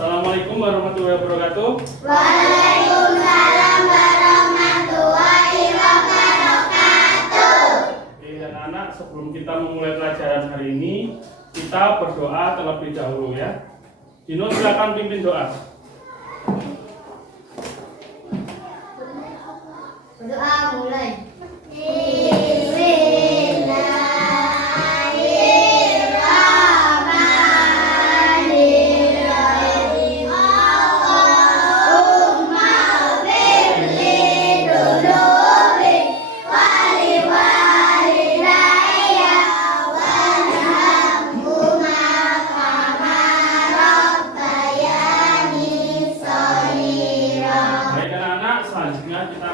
Assalamualaikum warahmatullahi wabarakatuh. Waalaikumsalam warahmatullahi wabarakatuh. Oke, anak-anak, sebelum kita memulai pelajaran hari ini, kita berdoa terlebih dahulu ya. Dino, silakan pimpin doa. Berdoa mulai.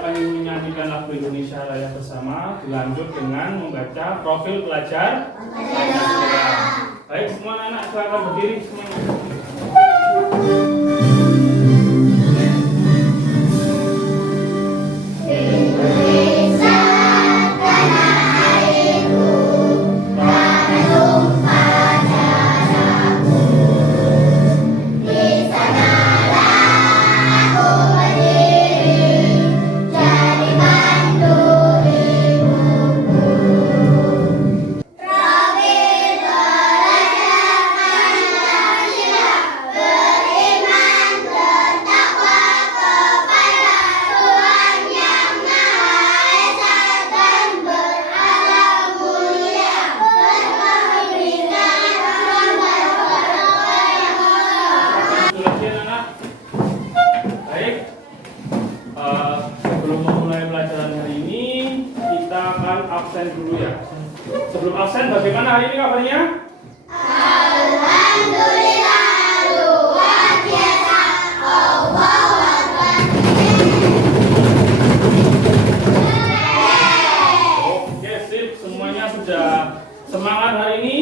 Menyanyikan lagu Indonesia Raya bersama, dilanjut dengan membaca profil pelajar Pancasila. Baik, semua anak silakan berdiri semuanya. Sebelum memulai pelajaran hari ini, kita akan absen dulu ya. Sebelum absen, bagaimana hari ini kabarnya? Alhamdulillah, luar biasa. Allahu Akbar. Oke, sip. Semuanya sudah semangat hari ini?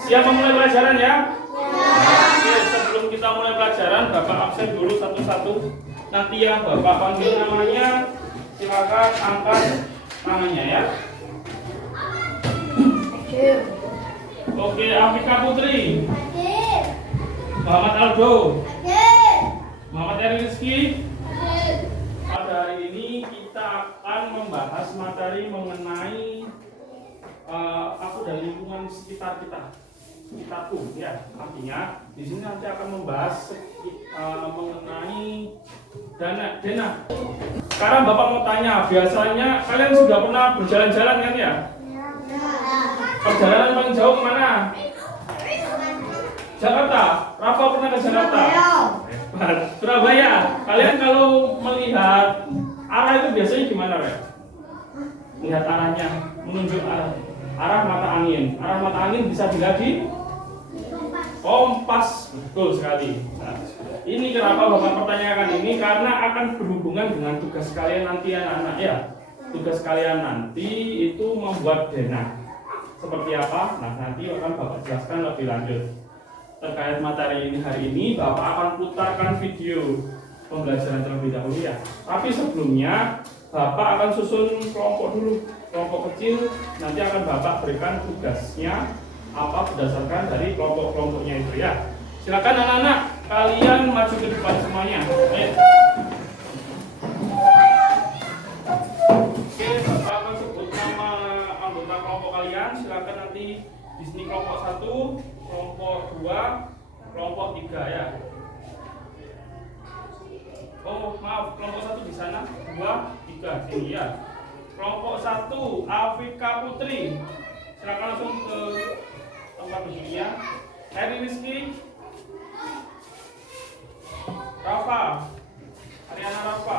Siap memulai pelajaran ya? Oke, sebelum kita mulai pelajaran, Bapak absen dulu satu-satu. Nanti yang Bapak panggil namanya, silakan angkat tangannya ya. Oke, Afika Putri, Muhammad Aldo, Muhammad Eri Rizky. Pada hari ini kita akan membahas materi mengenai aku dan lingkungan sekitar kita. Sekitarku ya, artinya di sini nanti akan membahas mengenai Dena. Sekarang Bapak mau tanya, biasanya kalian sudah pernah berjalan-jalan kan ya? Perjalanan paling jauh kemana? Jakarta. Rafa pernah ke Jakarta? Surabaya. Kalian kalau melihat arah itu biasanya gimana ya? Lihat arahnya, menunjuk arah mata angin. Arah mata angin bisa dilihat di kompas, betul sekali. Nah, ini kenapa Bapak pertanyakan ini, karena akan berhubungan dengan tugas kalian nanti anak-anak ya. Tugas kalian nanti itu membuat Dena. Seperti apa? Nah, nanti akan Bapak jelaskan lebih lanjut. Terkait materi ini hari ini, Bapak akan putarkan video pembelajaran terlebih dahulu ya. Tapi sebelumnya, Bapak akan susun kelompok dulu. Kelompok kecil, nanti akan Bapak berikan tugasnya apa berdasarkan dari kelompok-kelompoknya itu ya. Silakan anak-anak, kalian maju ke depan semuanya. Oke, Bapak akan sebut nama anggota kelompok kalian. Silakan nanti di sini kelompok 1, kelompok 2, kelompok 3 ya. Oh maaf, kelompok 1 di sana, 2, 3 sini ya. Kelompok 1, Afika Putri. Silakan langsung ke tempat duduknya. Eri Rizky, Rafa, Ariana Rafa.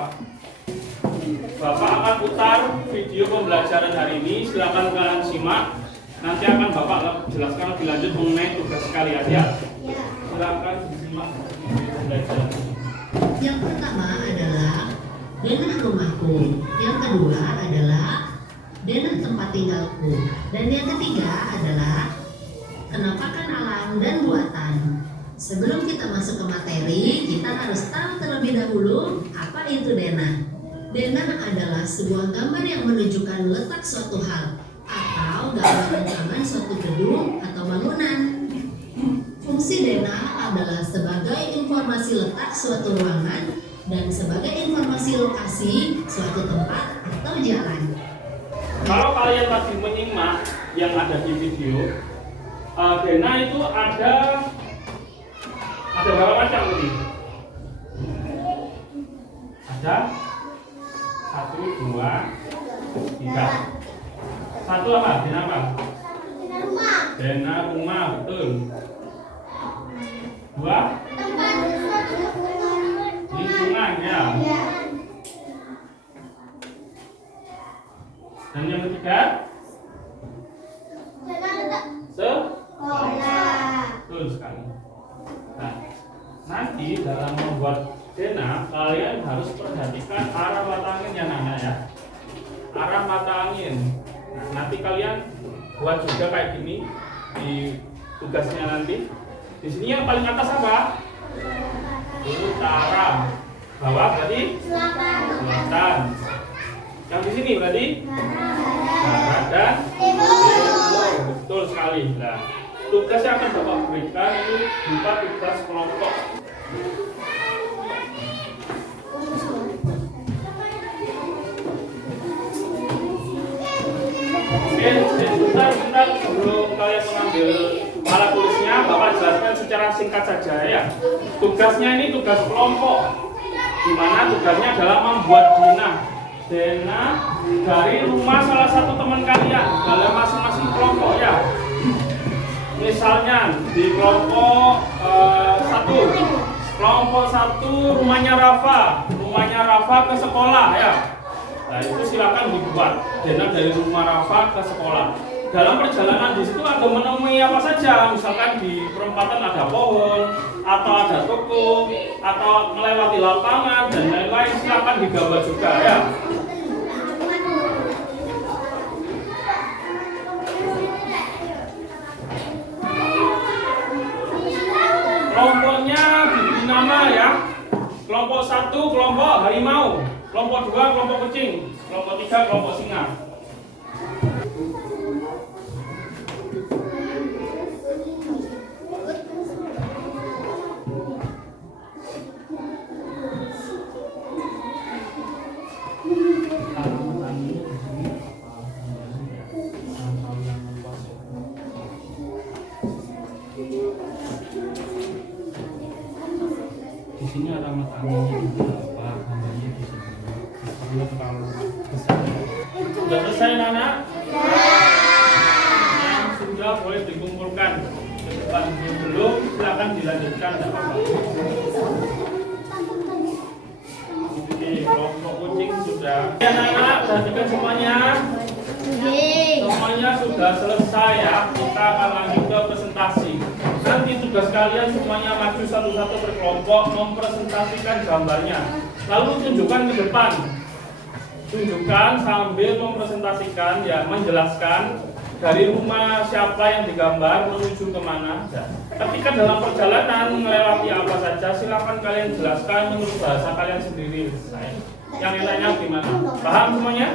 Bapak akan putar video pembelajaran hari ini. Silakan kalian simak. Nanti akan Bapak jelaskan lebih lanjut mengenai tugas kalian ya. Silakan disimak video pembelajaran. Yang pertama adalah Dena rumahku. Yang kedua adalah Dena tempat tinggalku. Dan yang ketiga adalah kenampakan alam dan buatan. Sebelum kita masuk ke materi, kita harus tahu terlebih dahulu apa itu Dena. Dena adalah sebuah gambar yang menunjukkan letak suatu hal atau gambar rancangan suatu gedung atau bangunan. Fungsi Dena adalah sebagai informasi informasi letak suatu ruangan dan sebagai informasi lokasi suatu tempat atau jalan. Kalau kalian tadi menyimak yang ada di video, Dena itu ada berapa macam tadi? Ada 1, 2, 3. Satu apa? Dena apa? Rumah. Dena rumah, betul. 2, Tempat lingkungan ya. Ya. Dan yang ketiga, Sekolah. betul sekali. Nah, nanti dalam membuat Dena, kalian harus perhatikan arah mata angin ya anak-anak ya. Arah mata angin. Nah, nanti kalian buat juga kayak gini di tugasnya nanti. Di sini yang paling atas apa? Utara. Bawah berarti selatan. Yang di sini berarti barat dan timur. Betul sekali. Nah, tugas yang akan Bapak berikan ini berupa tugas kelompok. Oke, sebentar sebelum kalian mengambil alat tulisnya, Bapak jelaskan secara singkat saja ya. Tugasnya ini tugas kelompok, di mana tugasnya adalah membuat Dena dari rumah salah satu teman kalian dalam masing-masing kelompok ya. Misalnya di kelompok 1, kelompok 1 rumahnya Rafa ke sekolah ya. Nah itu silakan dibuat Dena dari rumah Rafa ke sekolah. Dalam perjalanan di situ ada menemui apa saja, misalkan di perempatan ada pohon, atau ada toko, atau melewati lapangan dan lain-lain, silakan digambar juga ya. Kelompoknya diberi nama ya. Kelompok 1 kelompok harimau, kelompok 2 kelompok kucing, kelompok 3 kelompok singa. Di sini ada mata anginnya berapa, gambarnya di sini. Perlu terlalu besar. Sudah selesai anak? Yang sudah boleh dikumpulkan ke depan. Yang belum silakan dilanjutkan. Oke, kelompok kucing sudah. Ya anak-anak, perhatikan semuanya. Semuanya sudah selesai ya. Kita akan lanjut ke presentasi. Nanti tugas kalian semuanya maju satu-satu berkelompok mempresentasikan gambarnya. Lalu tunjukkan ke depan. Tunjukkan sambil mempresentasikan ya, menjelaskan dari rumah siapa yang digambar menuju kemana. Ya. Ketika dalam perjalanan melewati apa saja, silakan kalian jelaskan menurut bahasa kalian sendiri. Yang enaknya gimana? Paham semuanya?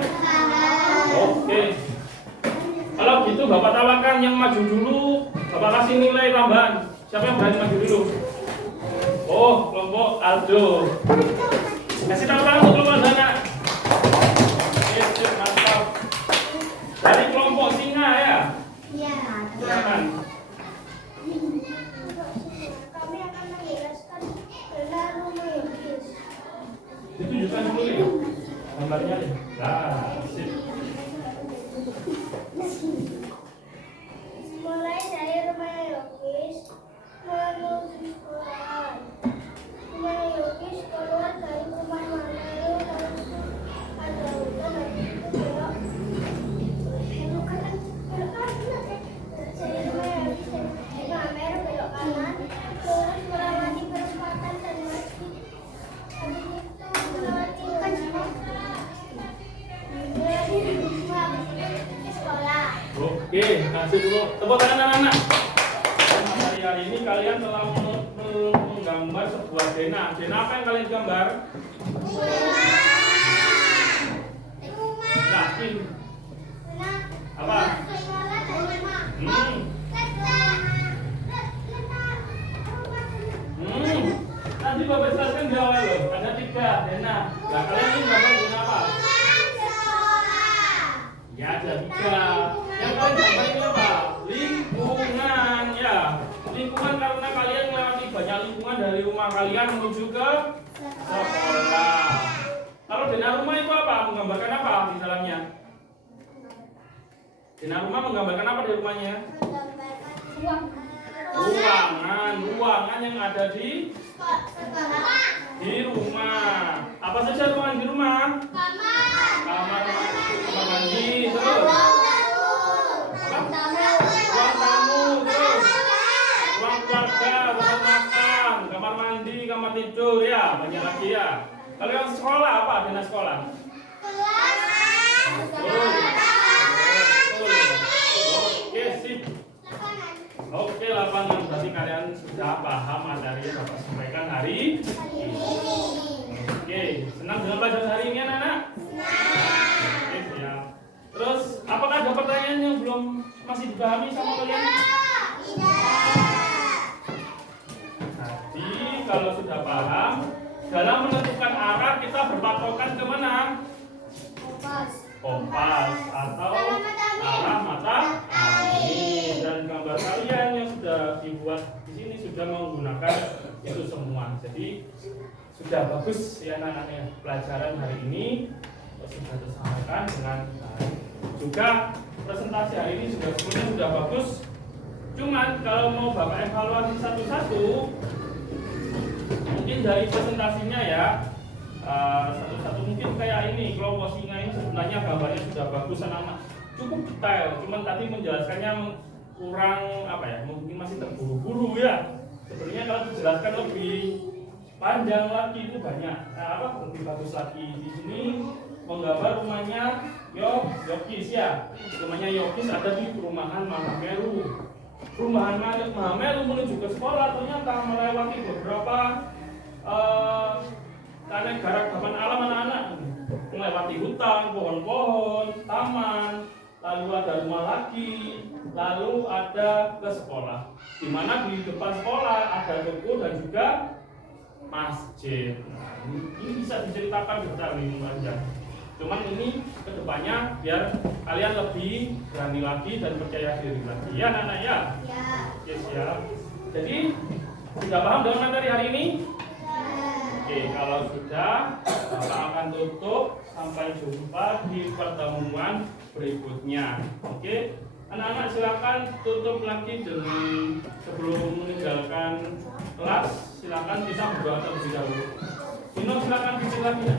Oke. Kalau gitu Bapak tawarkan yang maju dulu, Bapak kasih nilai tambahan. Siapa yang berani maju dulu? Oh, kelompok Aldo. Kasih tahu untuk kelompok Dana. Oke, mantap. Dari kelompok singa ya. Iya. Silakan. Kami akan menjelaskan tentang rumah Yogis. Ditunjukkan dulu ya gambarnya ya. Nah, sip. Mulai dari rumah Yogis menuju sekolah. Rumah Yogis keluar dari rumah Manalu langsung ada hutan habis itu belok. Dari rumah Yogis dari Amer belok kanan terus melewati perempatan dan masjid. Habis itu melewati sekolah. Oke, kasih dulu tepuk tangan anak-anak. Hari ini kalian telah menggambar sebuah Dena. Dena apa yang kalian gambar? Yakin? Apa? Tadi Bapak jelaskan di awal loh. Ada 3 denah. Nah, kalian ini gambar dengan apa? Ya, ada 3. Yang kalian gambar ini apa? Lingkungan ya. Lingkungan karena kalian melewati banyak lingkungan dari rumah kalian menuju ke sekolah. Kalau denah rumah itu apa? Menggambarkan apa di dalamnya? Denah rumah menggambarkan apa di rumahnya? Ruangan yang ada di rumah. Apa saja ruangan di rumah? Kamar mandi, terus ruang tamu, terus ruang keluarga, ruang makan, kamar mandi, kamar tidur ya, banyak lagi ya. Kalau yang sekolah apa? Denah sekolah. Oke, sip. Oke, lapangan. Berarti kalian sudah paham materi yang Bapak sampaikan hari ini. Oke, senang dengan pelajaran hari ini anak-anak? Oke, siap. Terus, apakah ada pertanyaan yang belum masih dipahami sama kalian? Jadi, kalau sudah paham, dalam menentukan arah kita berpatokan ke mana? Kompas atau arah mata angin, dan gambar kalian yang sudah dibuat di sini sudah menggunakan itu semua. Jadi sudah bagus ya anak-anak, pelajaran hari ini sudah tersampaikan dengan baik. Juga presentasi hari ini juga sebenarnya sudah bagus. Cuman kalau mau Bapak evaluasi satu-satu, mungkin dari presentasinya ya. Satu-satu mungkin kayak ini kelompok singa ini sebenarnya gambarnya sudah bagus, anak-anak cukup detail, cuman tadi menjelaskannya kurang apa ya, mungkin masih terburu-buru ya. Sebenarnya kalau dijelaskan lebih panjang lagi itu banyak lebih bagus lagi. Di sini menggambar rumahnya Yokis ya, rumahnya Yokis ada di perumahan Mahameru. Perumahan Mahameru menuju ke sekolah ternyata melewati beberapa keanekaragaman alam anak-anak, melewati hutan, pohon-pohon, taman, lalu ada rumah lagi, lalu ada ke sekolah. Di mana di depan sekolah ada toko dan juga masjid. Nah, ini bisa diceritakan detail ini panjang. Cuman ini kedepannya biar kalian lebih berani lagi dan percaya diri lagi. Ya anak-anak ya? Ya. Oke, siap. Jadi sudah paham dengan materi hari ini? Oke, kalau sudah, Bapak akan tutup. Sampai jumpa di pertemuan berikutnya. Oke, anak-anak silakan tutup lagi dengan sebelum meninggalkan kelas. Silakan bisa berdoa terlebih dahulu. Silakan lagi ya.